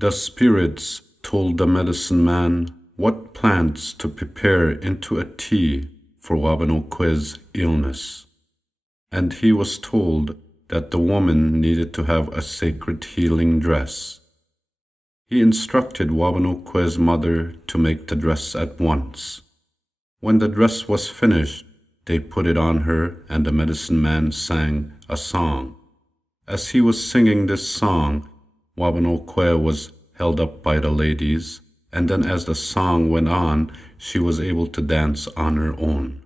The spirits told the medicine man what plants to prepare into a tea for Wabanokwe's illness, and he was told that the woman needed to have a sacred healing dress. He instructed Wabanokwe's mother to make the dress at once. When the dress was finished, they put it on her, and the medicine man sang a song. As he was singing this song, Wabanokwe was held up by the ladies, and then as the song went on, she was able to dance on her own.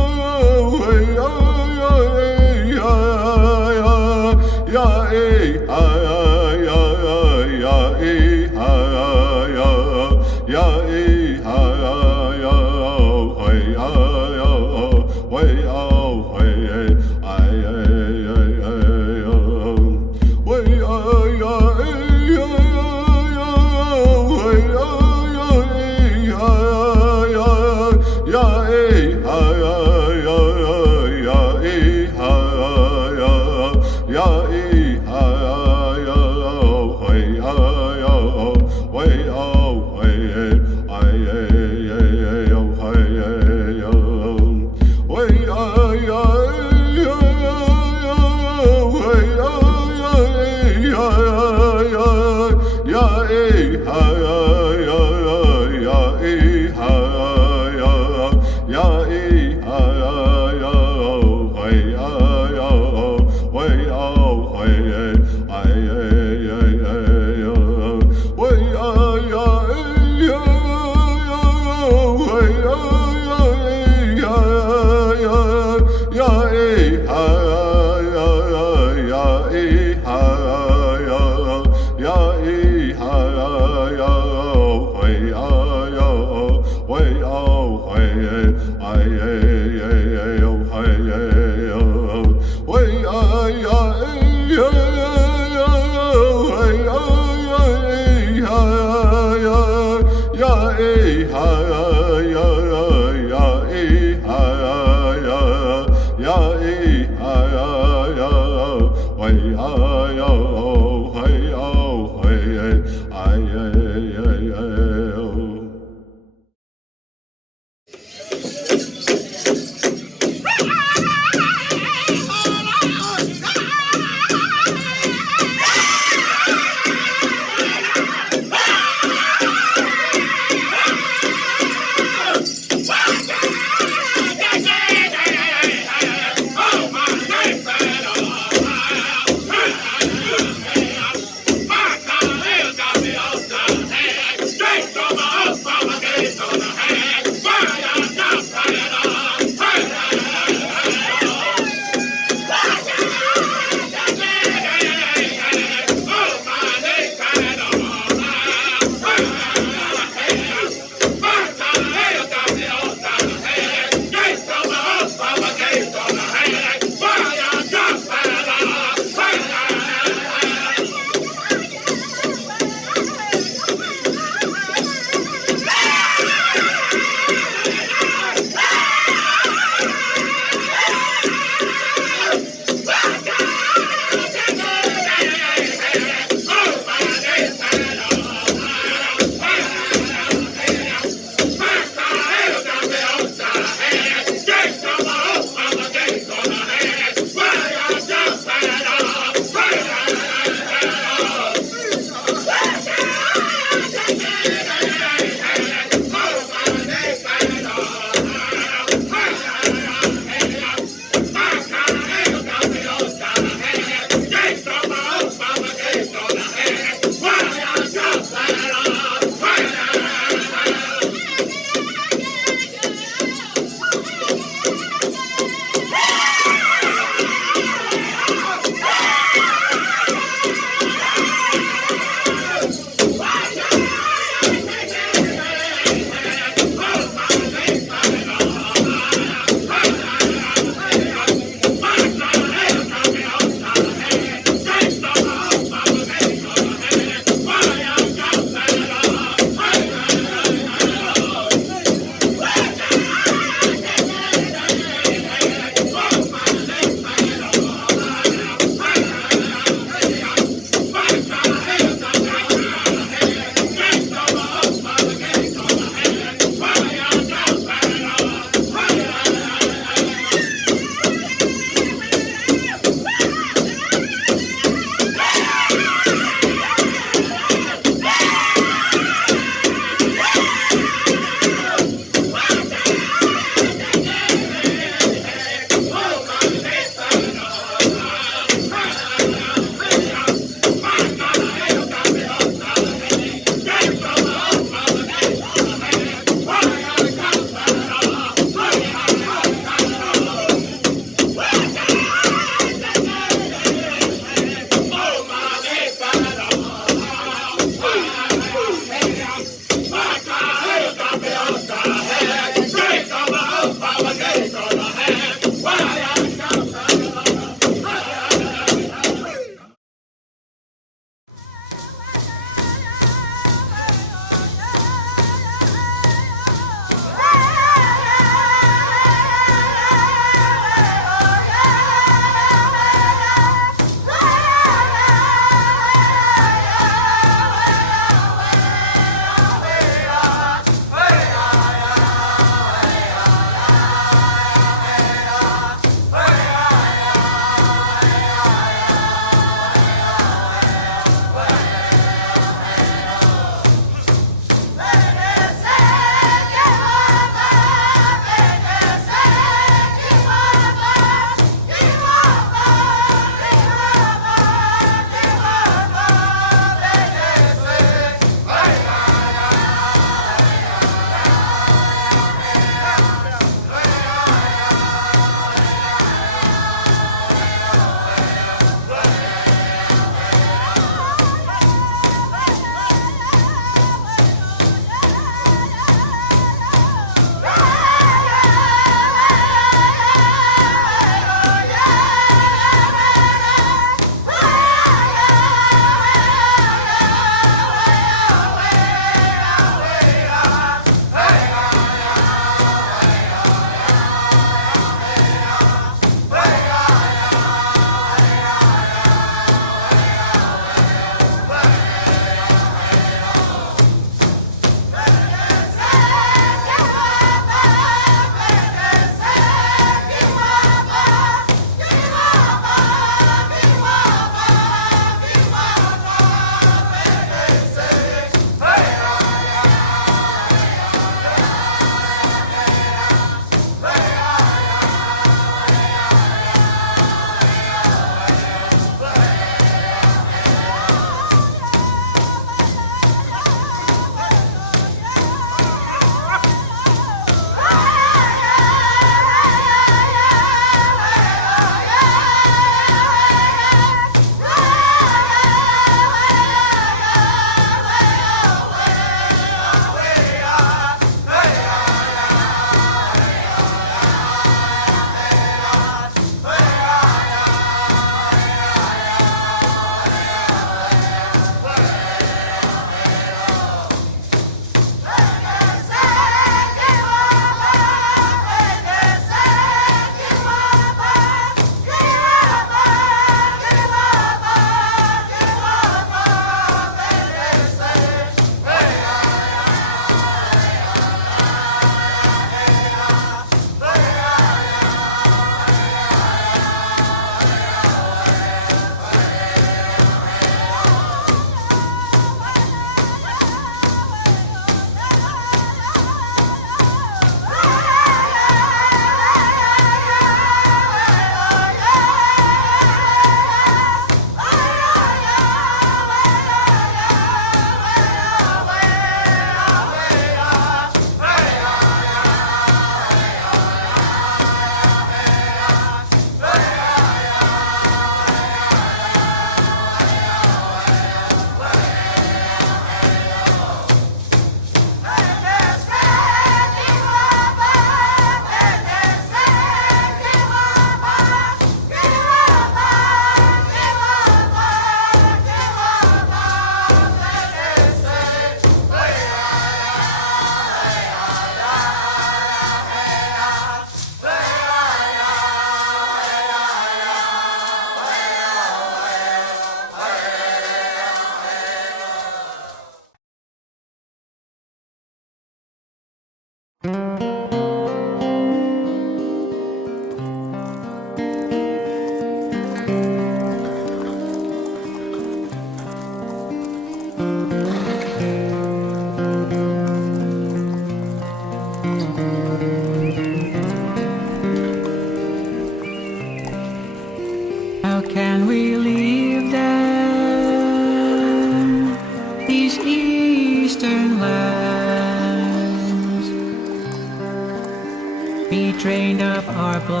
He drained up our blood,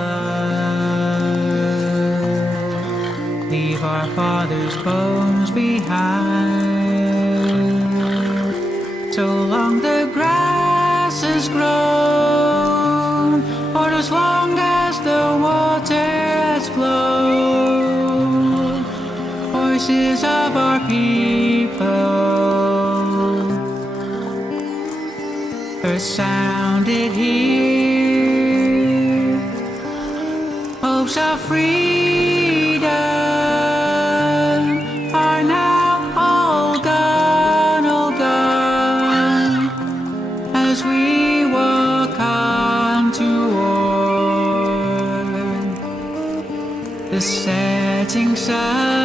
leave our fathers' bones behind. So long the grass has grown, or as long as the water has flowed, voices of our people first sounded here. Hopes of freedom are now all gone, as we walk on toward the setting sun.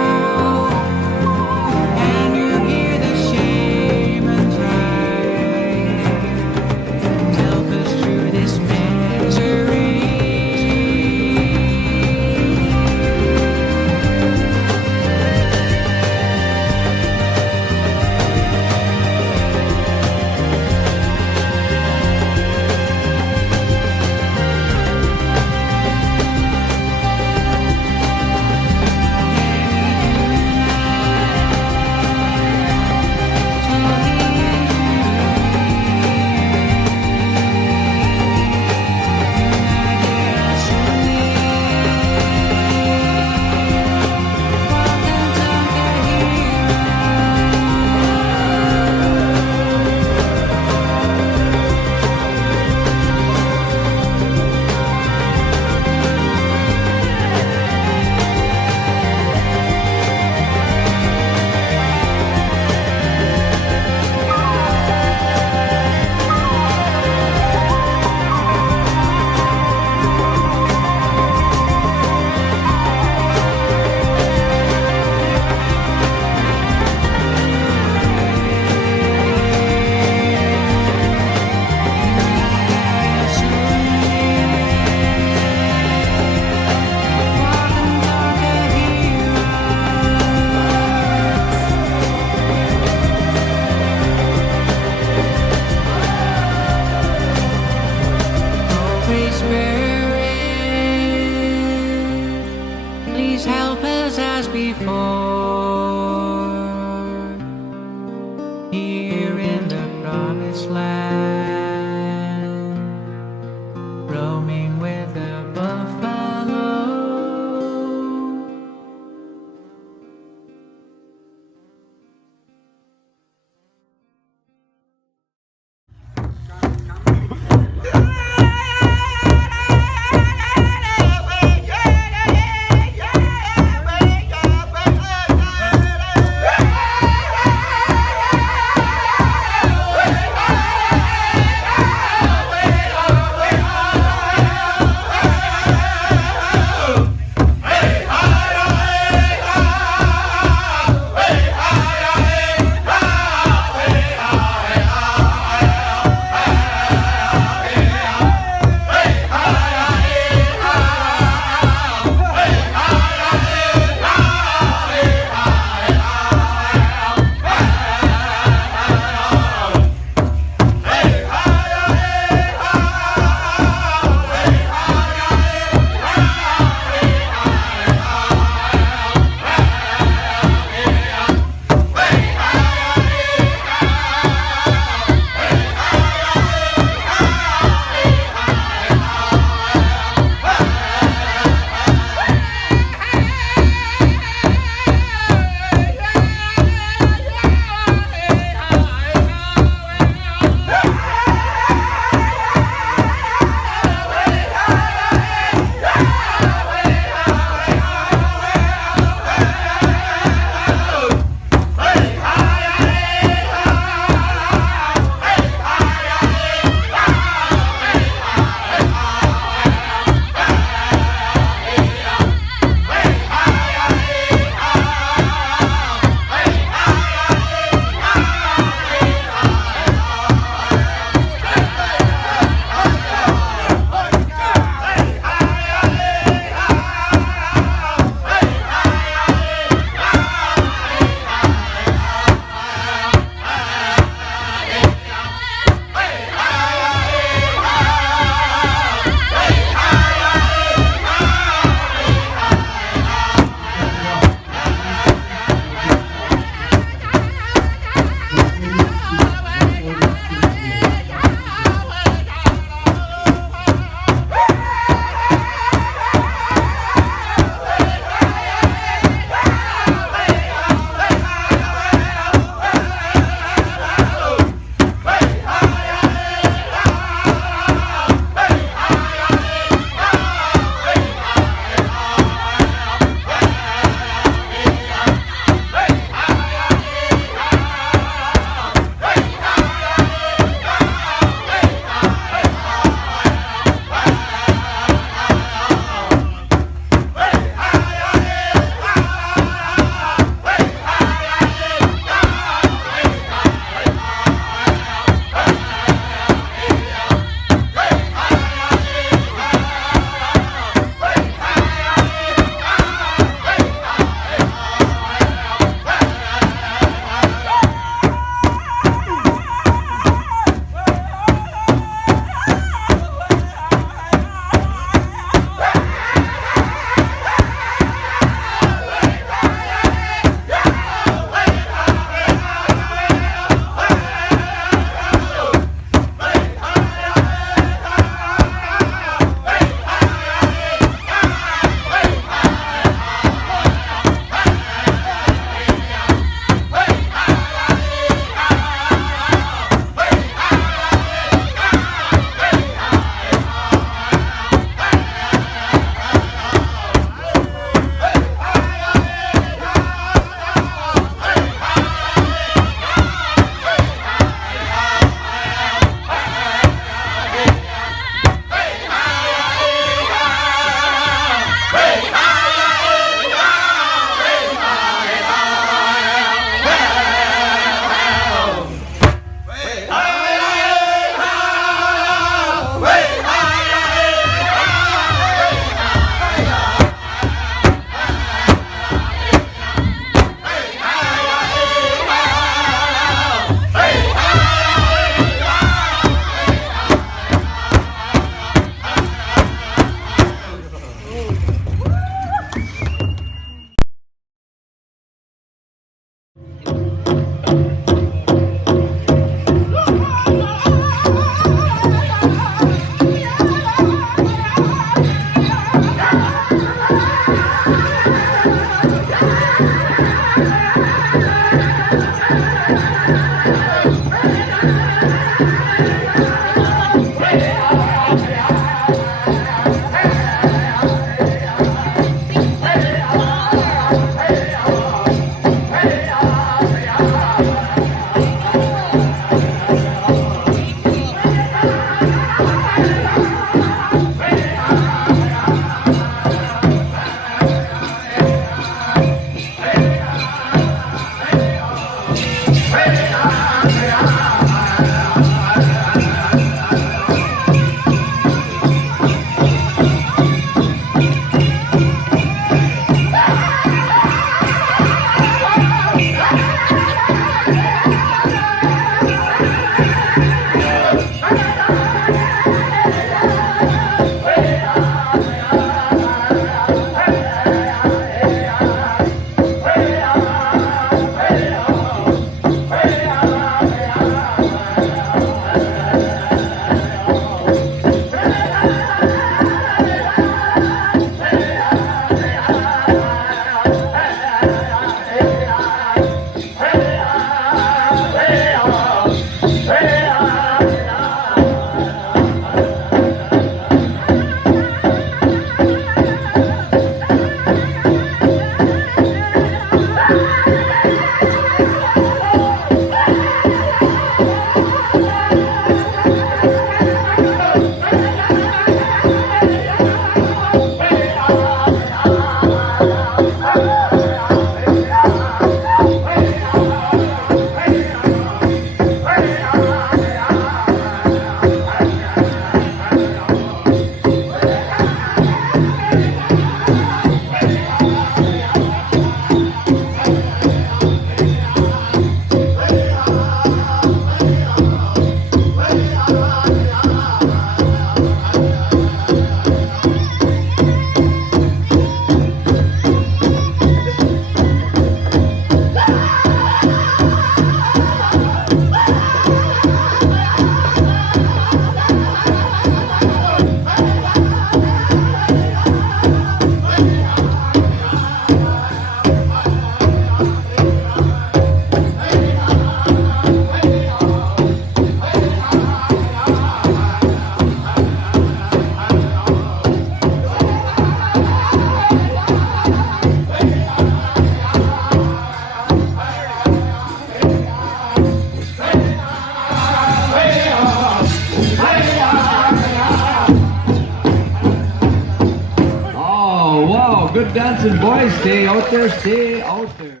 Good dancing, boys. Stay out there, stay out there.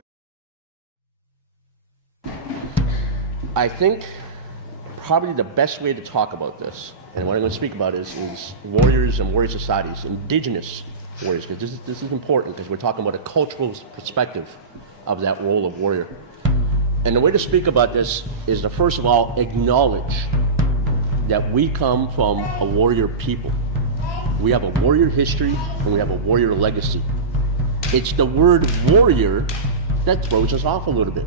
I think probably the best way to talk about this, and what I'm going to speak about is warriors and warrior societies, indigenous warriors, because this is important because we're talking about a cultural perspective of that role of warrior. And the way to speak about this is to first of all acknowledge that we come from a warrior people. We have a warrior history and we have a warrior legacy. It's the word warrior that throws us off a little bit,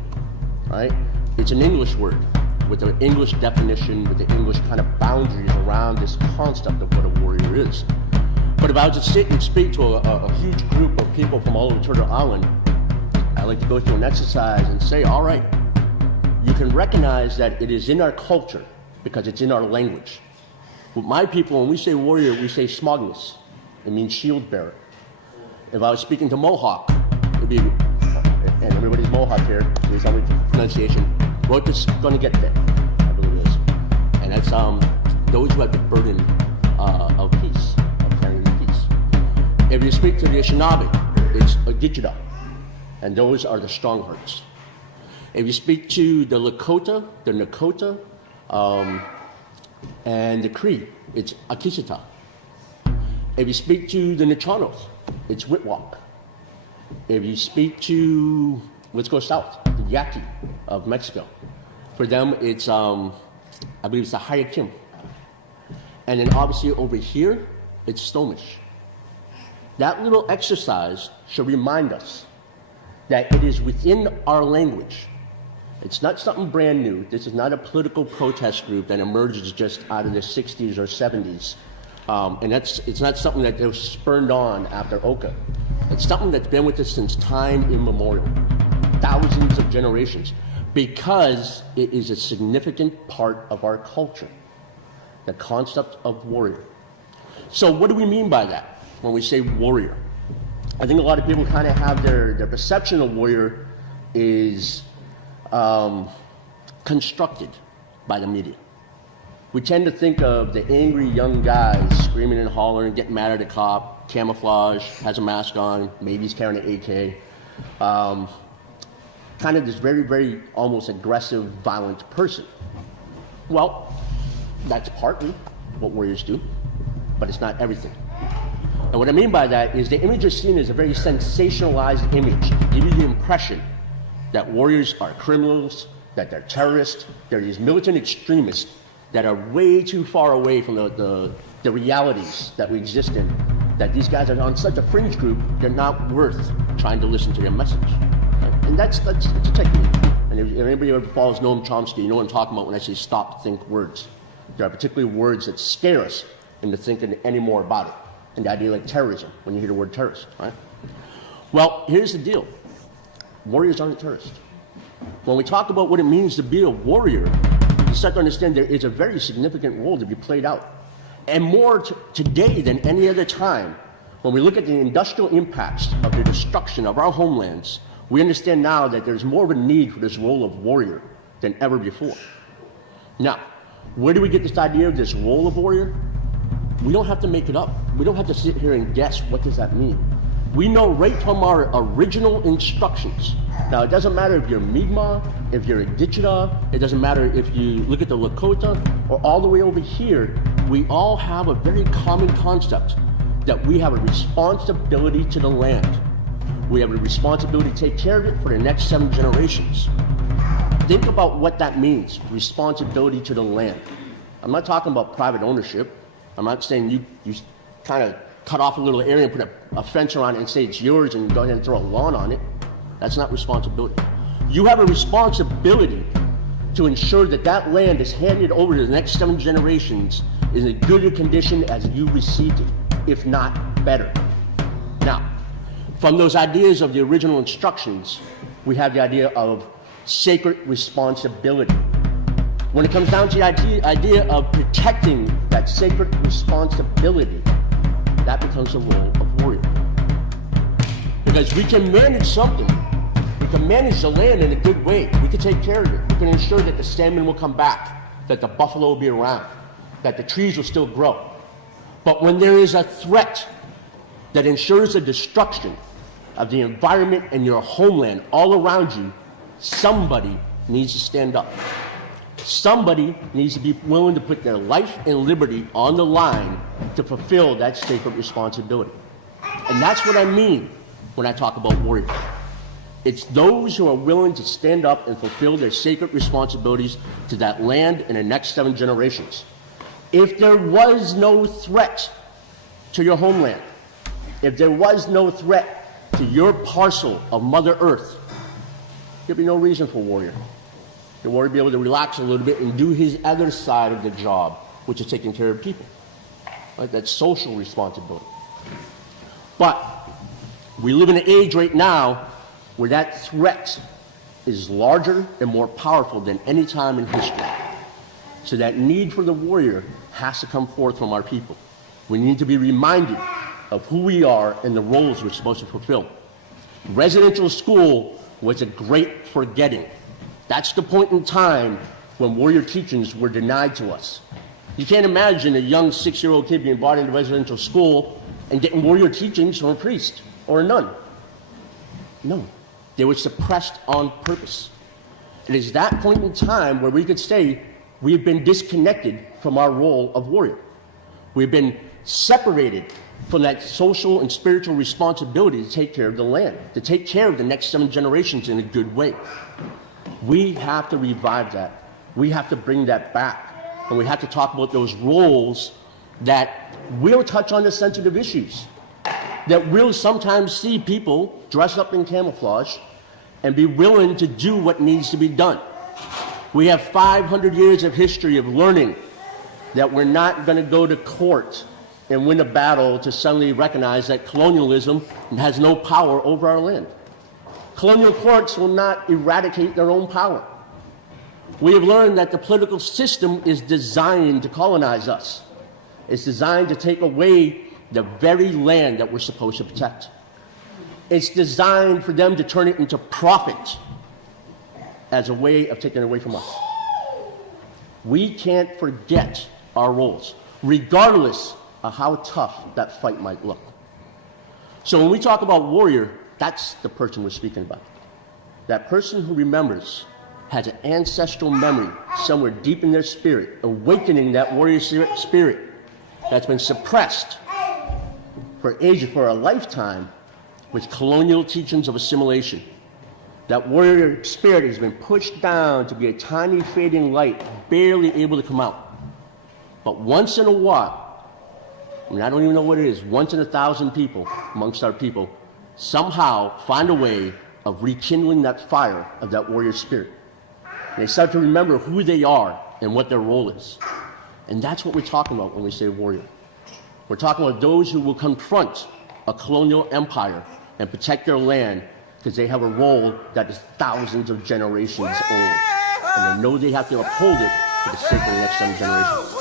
right? It's an English word with an English definition, with the English kind of boundaries around this concept of what a warrior is. But if I was to sit and speak to a huge group of people from all over Turtle Island, I like to go through an exercise and say, all right, you can recognize that it is in our culture because it's in our language. With my people, when we say warrior, we say smugness. It means shield bearer. If I was speaking to Mohawk, it'd be, and everybody's Mohawk here, please tell me the pronunciation, what is going to get there, I believe it is. And that's those who have the burden of peace, of carrying peace. If you speak to the Anishinaabeg, it's Agijida, and those are the strong hearts. If you speak to the Lakota, the Nakota, and the Cree, it's Akisita. If you speak to the Nichanos, it's Witwalk. If you speak to, let's go south, the Yaqui of Mexico. For them, it's, I believe it's the Hayakim. And then obviously over here, it's Stonemish. That little exercise should remind us that it is within our language. It's not something brand new. This is not a political protest group that emerges just out of the 60s or 70s. And it's not something that was spurned on after Oka. It's something that's been with us since time immemorial, thousands of generations, because it is a significant part of our culture, the concept of warrior. So what do we mean by that when we say warrior? I think a lot of people kind of have their perception of warrior is constructed by the media. We tend to think of the angry young guys screaming and hollering, getting mad at a cop, camouflage, has a mask on, maybe he's carrying an AK. Kind of this very, very almost aggressive, violent person. Well, that's partly what warriors do, but it's not everything. And what I mean by that is the image you're seeing is a very sensationalized image, to give you the impression that warriors are criminals, that they're terrorists, they're these militant extremists that are way too far away from the realities that we exist in, that these guys are on such a fringe group, they're not worth trying to listen to their message. Right? And that's a technique. And if anybody ever follows Noam Chomsky, you know what I'm talking about when I say stop, think words. There are particularly words that scare us into thinking any more about it. And the idea like terrorism, when you hear the word terrorist, right? Well, here's the deal. Warriors aren't terrorists. When we talk about what it means to be a warrior, you start to understand there is a very significant role to be played out. And more today than any other time, when we look at the industrial impacts of the destruction of our homelands, we understand now that there's more of a need for this role of warrior than ever before. Now, where do we get this idea of this role of warrior? We don't have to make it up. We don't have to sit here and guess what does that mean. We know right from our original instructions. Now, it doesn't matter if you're Mi'kmaq, if you're Agijida, it doesn't matter if you look at the Lakota, or all the way over here, we all have a very common concept that we have a responsibility to the land. We have a responsibility to take care of it for the next 7 generations. Think about what that means, responsibility to the land. I'm not talking about private ownership. I'm not saying you kind of cut off a little area and put a fence around it and say it's yours and go ahead and throw a lawn on it. That's not responsibility. You have a responsibility to ensure that that land is handed over to the next 7 generations in as good a condition as you received it, if not better. Now, from those ideas of the original instructions, we have the idea of sacred responsibility. When it comes down to the idea of protecting that sacred responsibility, that becomes the role of warrior. Because we can manage something. We can manage the land in a good way. We can take care of it. We can ensure that the salmon will come back, that the buffalo will be around, that the trees will still grow. But when there is a threat that ensures the destruction of the environment and your homeland all around you, somebody needs to stand up. Somebody needs to be willing to put their life and liberty on the line to fulfill that sacred responsibility. And that's what I mean when I talk about warriors. It's those who are willing to stand up and fulfill their sacred responsibilities to that land in the next 7 generations. If there was no threat to your homeland, if there was no threat to your parcel of Mother Earth, there'd be no reason for a warrior. The warrior would be able to relax a little bit and do his other side of the job, which is taking care of people. Right? That's social responsibility. But we live in an age right now where that threat is larger and more powerful than any time in history. So that need for the warrior has to come forth from our people. We need to be reminded of who we are and the roles we're supposed to fulfill. Residential school was a great forgetting. That's the point in time when warrior teachings were denied to us. You can't imagine a young 6-year-old kid being brought into residential school and getting warrior teachings from a priest or a nun. No, they were suppressed on purpose. It is that point in time where we could say we've been disconnected from our role of warrior. We've been separated from that social and spiritual responsibility to take care of the land, to take care of the next 7 generations in a good way. We have to revive that. We have to bring that back. And we have to talk about those roles that will touch on the sensitive issues, that will sometimes see people dress up in camouflage and be willing to do what needs to be done. We have 500 years of history of learning that we're not going to go to court and win a battle to suddenly recognize that colonialism has no power over our land. Colonial courts will not eradicate their own power. We have learned that the political system is designed to colonize us. It's designed to take away the very land that we're supposed to protect. It's designed for them to turn it into profit as a way of taking it away from us. We can't forget our roles, regardless of how tough that fight might look. So when we talk about warrior, that's the person we're speaking about. That person who remembers, has an ancestral memory somewhere deep in their spirit, awakening that warrior spirit that's been suppressed for ages, for a lifetime, with colonial teachings of assimilation. That warrior spirit has been pushed down to be a tiny fading light, barely able to come out. But once in a while, I mean, I don't even know what it is, once in 1,000 people amongst our people, somehow find a way of rekindling that fire of that warrior spirit. And they start to remember who they are and what their role is. And that's what we're talking about when we say warrior. We're talking about those who will confront a colonial empire and protect their land because they have a role that is thousands of generations old. And they know they have to uphold it for the sake of the next 7 generations.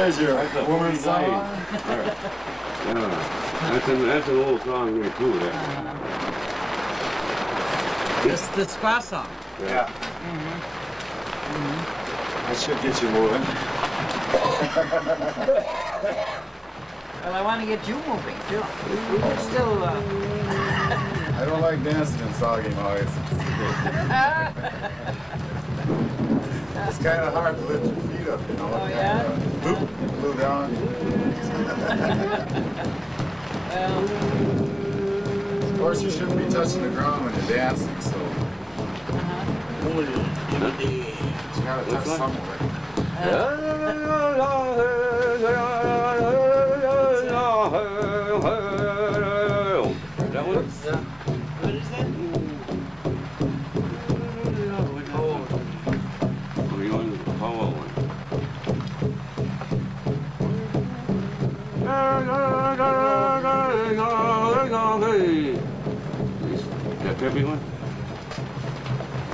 There's your woman song. Yeah, that's an old song there too. The squaw song. Yeah. That should get you moving. Well, I want to get you moving too. We can still. I don't like dancing in soggy noise. It's kind of hard to lift your feet up, you know. Oh, yeah? Boop, glue down. Well, Of course, you shouldn't be touching the ground when you're dancing, so you gotta touch somewhere. That one? what is that? Or you want the powwow one? That peppy one?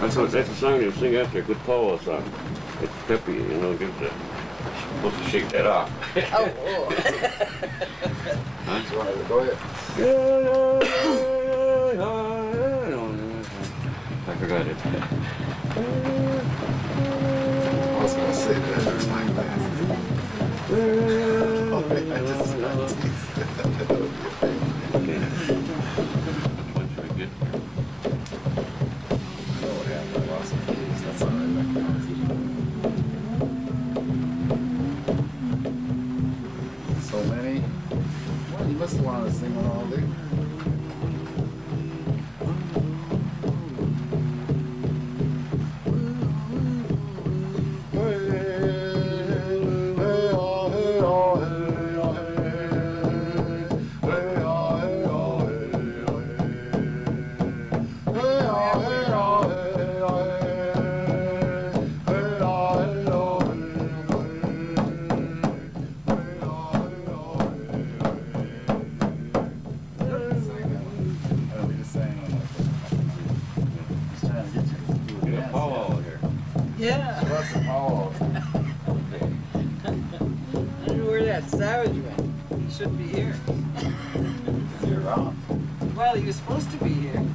That's a song they sing after a good powwow song. It's peppy, you know, gives it. Supposed to shake that off. Oh. Go ahead. I forgot it. I was gonna say that every time, man. Okay. What should we get? I know what happened. I lost my keys. That's all right. That counts. So many. Well, you must have wanted to sing one all day. Yeah. I don't know where that savage went. He shouldn't be here. You're wrong. Well, he was supposed to be here.